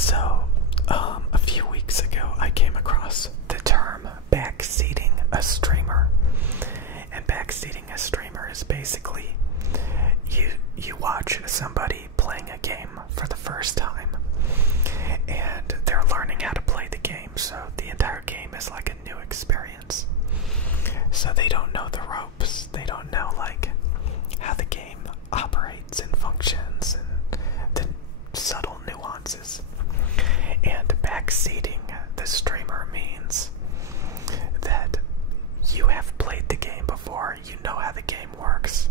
So, a few weeks ago, I came across the term backseating a streamer. And backseating a streamer is basically you watch somebody playing a game for the first time, and they're learning how to play the game, so the entire game is like a new experience. So they don't know the ropes, they don't know like how the game operates and functions and the subtle nuances. And backseating the streamer means that you have played the game before, you know how the game works.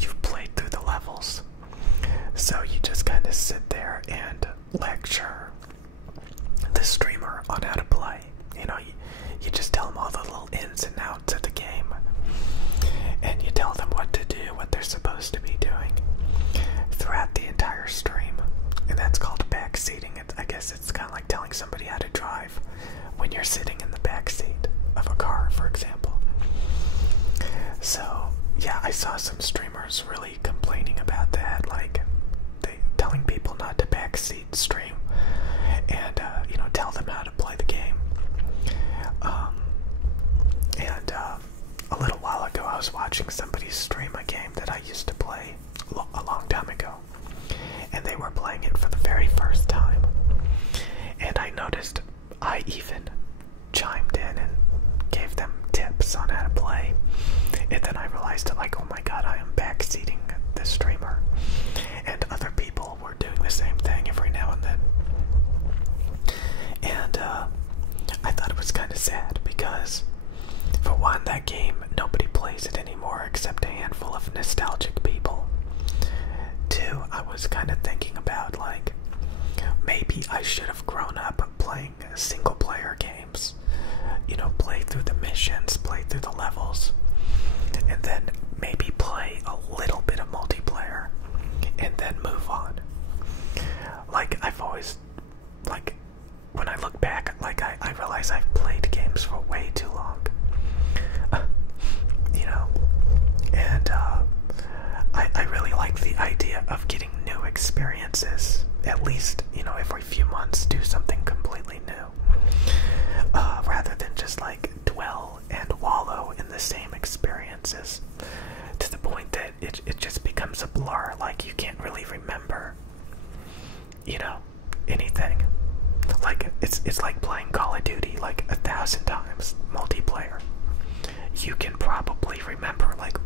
You've played through the levels. So you just kind of sit there and lecture the streamer on how to play. You just tell them all the little ins and outs of the game. And you tell them what to do, what they're supposed to be doing throughout the entire stream. And that's called backseating. I guess it's kind of like telling somebody how to drive when you're sitting in the backseat of a car, for example. So, yeah, I saw some streamers really complaining about that, like they telling people not to backseat stream and, tell them how to play the game. A little while ago, I was watching somebody stream a game that I used to play a long time ago, and they were playing it for the very first time. And I noticed I even chimed in and gave them tips on how to play. And then I realized, like, oh my god, I am backseating the streamer. And other people were doing the same thing every now and then. And I thought it was kind of sad because, for one, that game, nobody plays it anymore except a handful of nostalgic people. Two, I was kind of thinking about, like, maybe I should have grown up playing single-player games. Play through the missions, play through the levels, and then maybe play a little bit of multiplayer, and then move on. Like, I've always, like, when I look back, like, I realize I've played games for way too long. And I really like the idea of getting new experiences. At least, every few months do something completely new. Rather than just like dwell and wallow in the same experiences to the point that it just becomes a blur, like you can't really remember, anything. Like, it's like playing Call of Duty like 1,000 times, multiplayer. You can probably remember like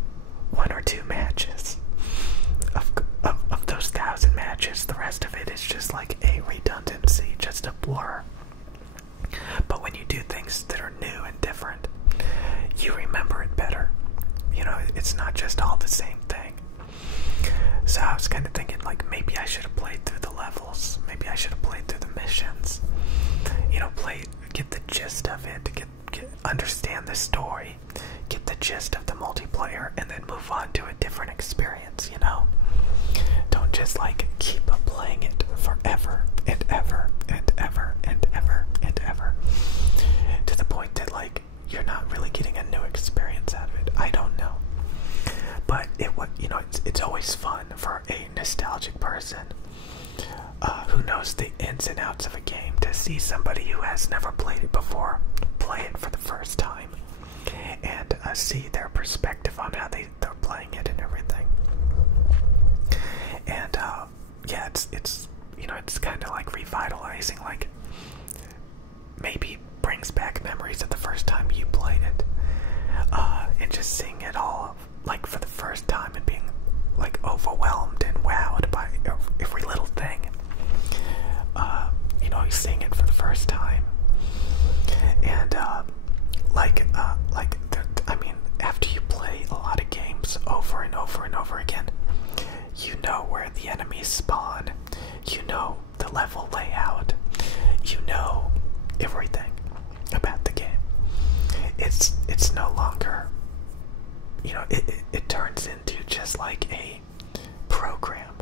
1 or 2 matches of those 1,000 matches. The rest of it is just like a redundancy, just a blur. But when you do things that are new and different, you remember it better. It's not just all the same thing. So I was kind of thinking, like, maybe I should have played through the levels. Maybe I should have played through the missions. Get the gist of it, understand the story, get the gist of the multiplayer, and then move on to a different experience, Don't just, like, keep playing it forever and ever and ever and ever and ever, to the point that, like, you're not really getting a new experience out of it. I don't know. But it's always fun for a nostalgic person who knows the ins and outs of a game to see somebody who has never played it before play it for the first time, and see their perspective on how they're playing it and everything. And yeah, it's kind of like revitalizing, like maybe brings back memories of the first time you played it, and just seeing it all like for the first time and being like overwhelmed and wowed by every little thing. Seeing it for the first time, and after you play a lot of games over and over and over again, you know where the enemies spawn, you know the level layout, you know everything about the game. It's no longer, it turns into just like a program,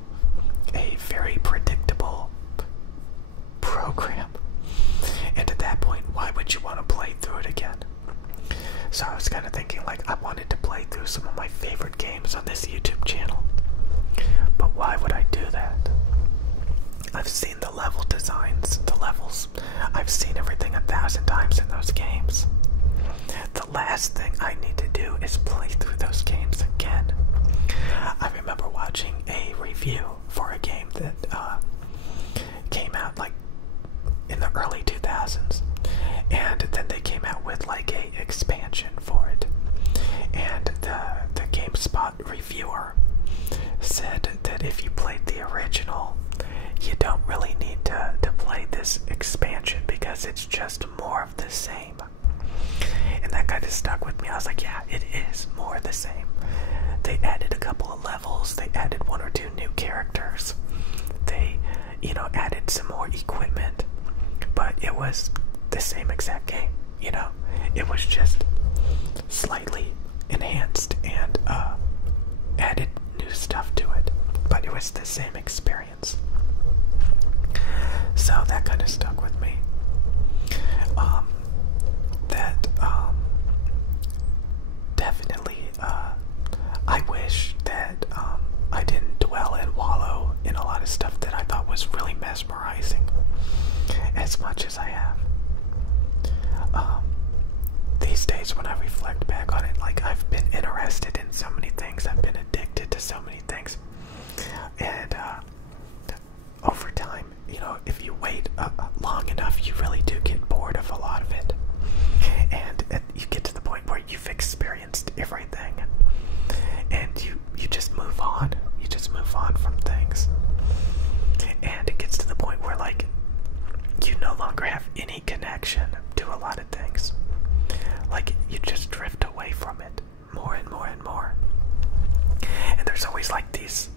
a very predictable program. And at that point, why would you want to play through it again? So I was kind of thinking, like, I wanted to play through some of my favorite games on this YouTube channel. But why would I do that? I've seen the level designs, the levels. I've seen everything 1,000 times in those games. The last thing I need to do is play through those games again. I remember watching a review for a game that came out like in the early 2000s, and then they came out with like a expansion for it, and the GameSpot reviewer said that if you played the original, you don't really need to play this expansion because it's just more of the same. And that kind of stuck with me. I was like, yeah, it is more of the same. They added a couple of levels, they added 1 or 2 new characters, they, you know, added some more equipment, but it was the same exact game, you know? It was just slightly enhanced and added new stuff to it, but it was the same experience. So that kind of stuck with me. Definitely, I wish that I didn't dwell and wallow in a lot of stuff that I thought was really mesmerizing as much as I have. These days when I reflect back on it, like, I've been interested in so many things, I've been addicted to so many things, and over time, you know, if you wait long enough, you really do get bored of a lot of it, and you get to the point where you've experienced everything, and you just move on. You just move on from things, and it gets to the point where, like, you no longer have any connection to a lot of things. Like, you just drift away from it more and more and more. And there's always like these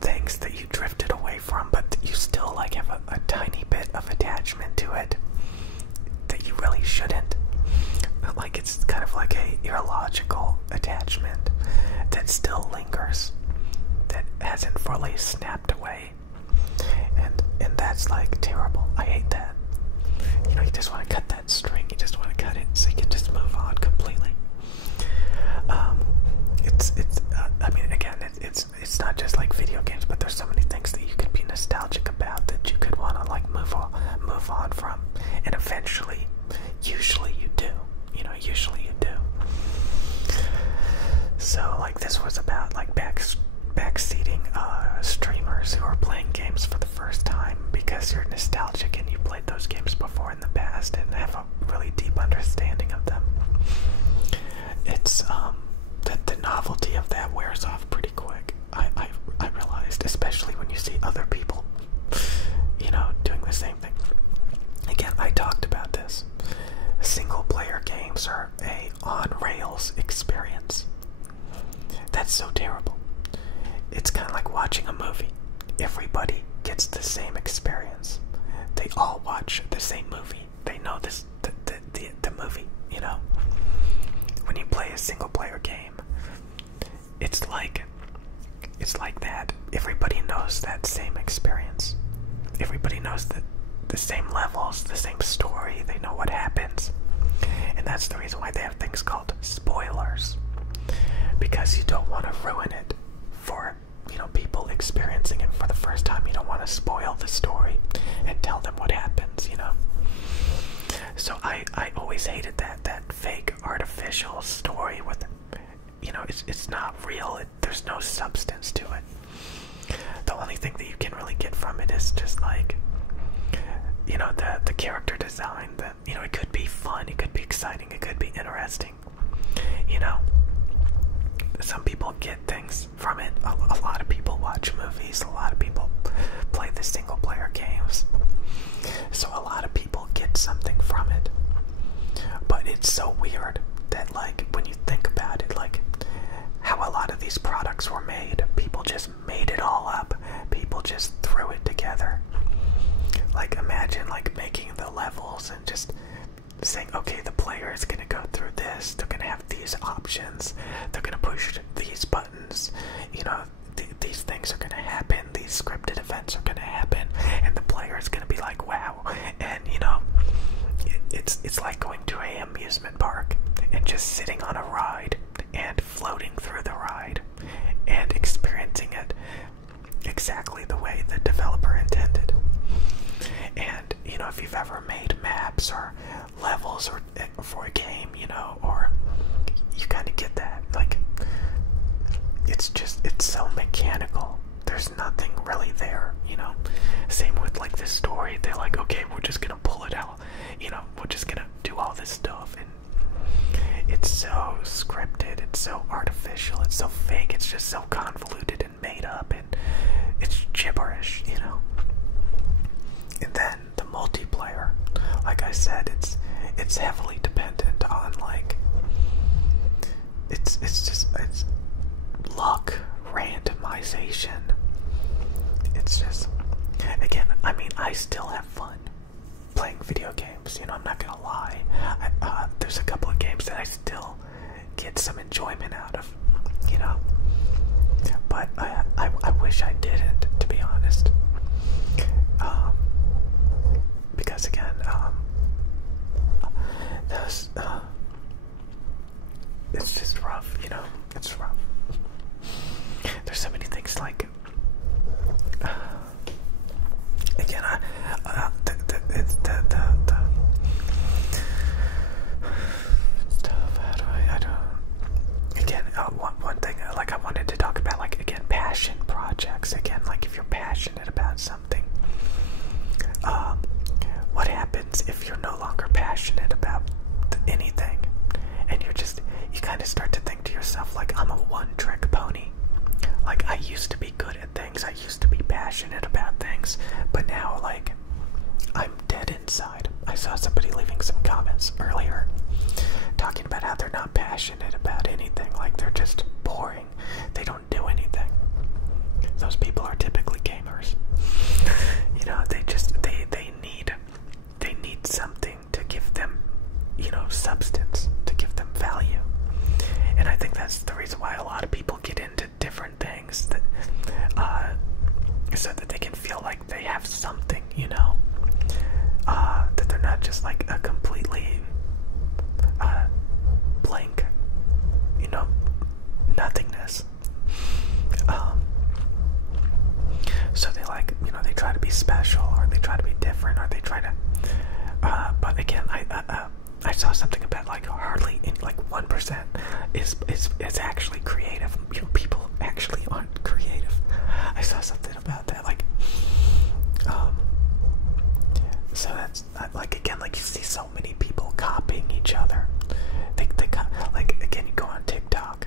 things that you drifted away from, but you still like have a tiny bit of attachment to it that you really shouldn't. Like, it's kind of like a illogical attachment that still lingers, that hasn't fully snapped away. And that's like terrible. I hate that. You know, you just want to cut that string, you just want to cut it so you can just move on completely. I mean, again, it's not just like video games, but there's so many things that you could be nostalgic about that you could want to like move on from, and eventually, usually you do. You know, usually you do. So, like, this was about like backseating streamers who are playing games for the first time because you're nostalgic and you played those games before in the past and have a really deep understanding of them. It's the novelty of that wears off pretty quick. I realized, especially when you see other people, you know, doing the same thing. Again, I talked about this. Single player games are a on-rails experience. That's so terrible. It's kind of like watching a movie. Everybody gets the same experience. They all watch the same movie. They know the movie, you know? When you play a single player game, it's like that. Everybody knows that same experience. Everybody knows the same levels, the same story. They know what happens. And that's the reason why they have things called spoilers. Because you don't want to ruin it for, you know, people experiencing it for the first time. You don't want to spoil the story and tell them what happens, you know? So I always hated that fake artificial story with, you know, it's not real. There's no substance to it. The only thing that you can really get from it is just like, you know, the character design. That, you know, it could be fun, it could be exciting, it could be interesting, you know. Some people get things from it. A lot of people watch movies. A lot of people play the single player games. So a lot of people get something from it. But it's so weird that, like, when you think about it, like, how a lot of these products were made. People just made it all up. People just threw it together. Like, imagine, like, making the levels and just saying, okay, the player is going to go through this, they're going to have these options, they're going to push these buttons, you know, these things are going to happen, these scripted events are going to happen, and the player is going to be like, wow. And, you know, it's like going to an amusement park and just sitting on a ride and floating through the ride and experiencing it exactly the way the developer intended. And you know, if you've ever made maps or levels or for a game, you know, or you kind of get that. Like, it's so mechanical. There's nothing really there, you know. Same with like this story. They're like, okay, we're just gonna pull it out, you know, we're just gonna do all this stuff, and it's so scripted, it's so artificial, it's so fake, it's just so convoluted and made up, and it's gibberish, you know. And then the multiplayer, like I said, it's heavily dependent on like it's luck, randomization. It's just, again, I mean, I still have fun playing video games, you know, I'm not gonna lie. There's a couple of games that I still get some enjoyment out of, you know, but I wish I didn't, to be honest. Because again, it's just rough, you know, it's rough. There's so many things like, again, it's the stuff. How do I don't. Again, one thing like I wanted to talk about, like, again, passion projects. Again, like, if you're passionate about something, what happens if you're no longer passionate about anything, and you kind of start to think to yourself, like, I'm a one-trick pony. Like, I used to be good at things, I used to be passionate about things, but now, like, I'm dead inside. I saw somebody leaving some comments earlier talking about how they're not passionate about anything, like they're just boring, they don't do anything. Those people are typically gamers. You know, they need something to give them, you know, substance, to give them value. And I think that's the reason why a lot of people get into different things, that so that they can feel like they have something, you know, that they're not just like a completely blank, you know, nothingness. So they, like, you know, they try to be special, or they try to be different, or they try to but again, I saw something about, like, hardly in, like, 1% is actually creative. You know, people actually aren't creative. I saw something about that, like, so that's like, again, like, you see so many people copying each other. They like, again, you go on TikTok,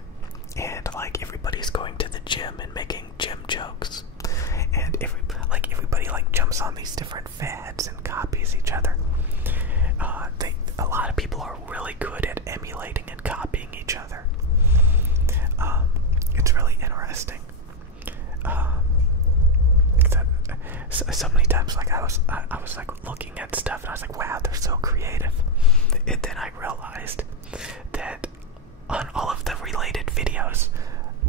and like, everybody's going to the gym and making gym jokes, and everybody like jumps on these different fads and copies each other. A lot of people are really good at emulating and copying each other. It's really interesting. So many times, like, I was like looking at stuff, and I was like, wow, they're so creative. And then I realized that on all of the related videos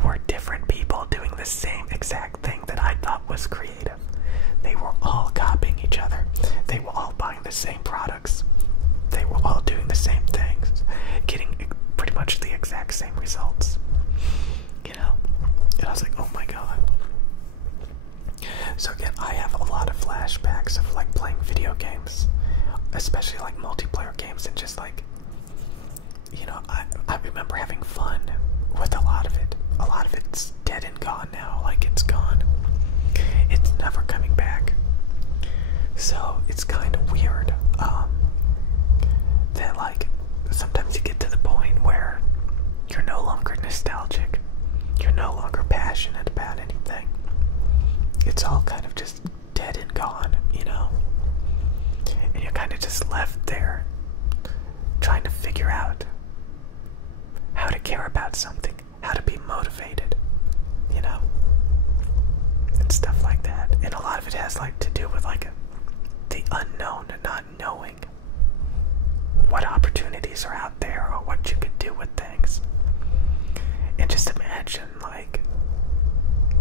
were different people doing the same exact thing that I thought was creative. They were all copying each other. They were all buying the same products. They were all doing the same things, getting pretty much the exact same results. You know? And I was like, oh my god. So again, I have a lot of flashbacks of, like, playing video games, especially like multiplayer games, and just like, you know, I remember having fun with a lot of it. A lot of it's dead and gone now. Like, it's gone. It's never coming back. So it's kind of weird that, like, sometimes you get to the point where you're no longer nostalgic. You're no longer passionate about anything. It's all kind of just dead and gone, you know? And you're kind of just left there trying to figure out how to care about something, how to be motivated, you know? And stuff like that. And a lot of it has, like, to do with, like, the unknown, not knowing what opportunities are out there or what you could do with things. And just imagine, like,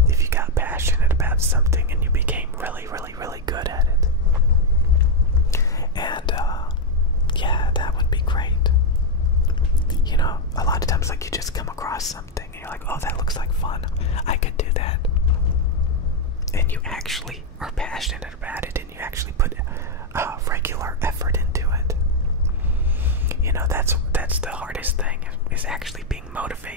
if you got passionate about something and you became really, really, really good at it. And, yeah, that would be great. You know, a lot of times, like, you just come across something and you're like, oh, that looks like fun. I could do that. And you actually are passionate about it, and you actually put regular effort into it. You know, that's the hardest thing, is actually being motivated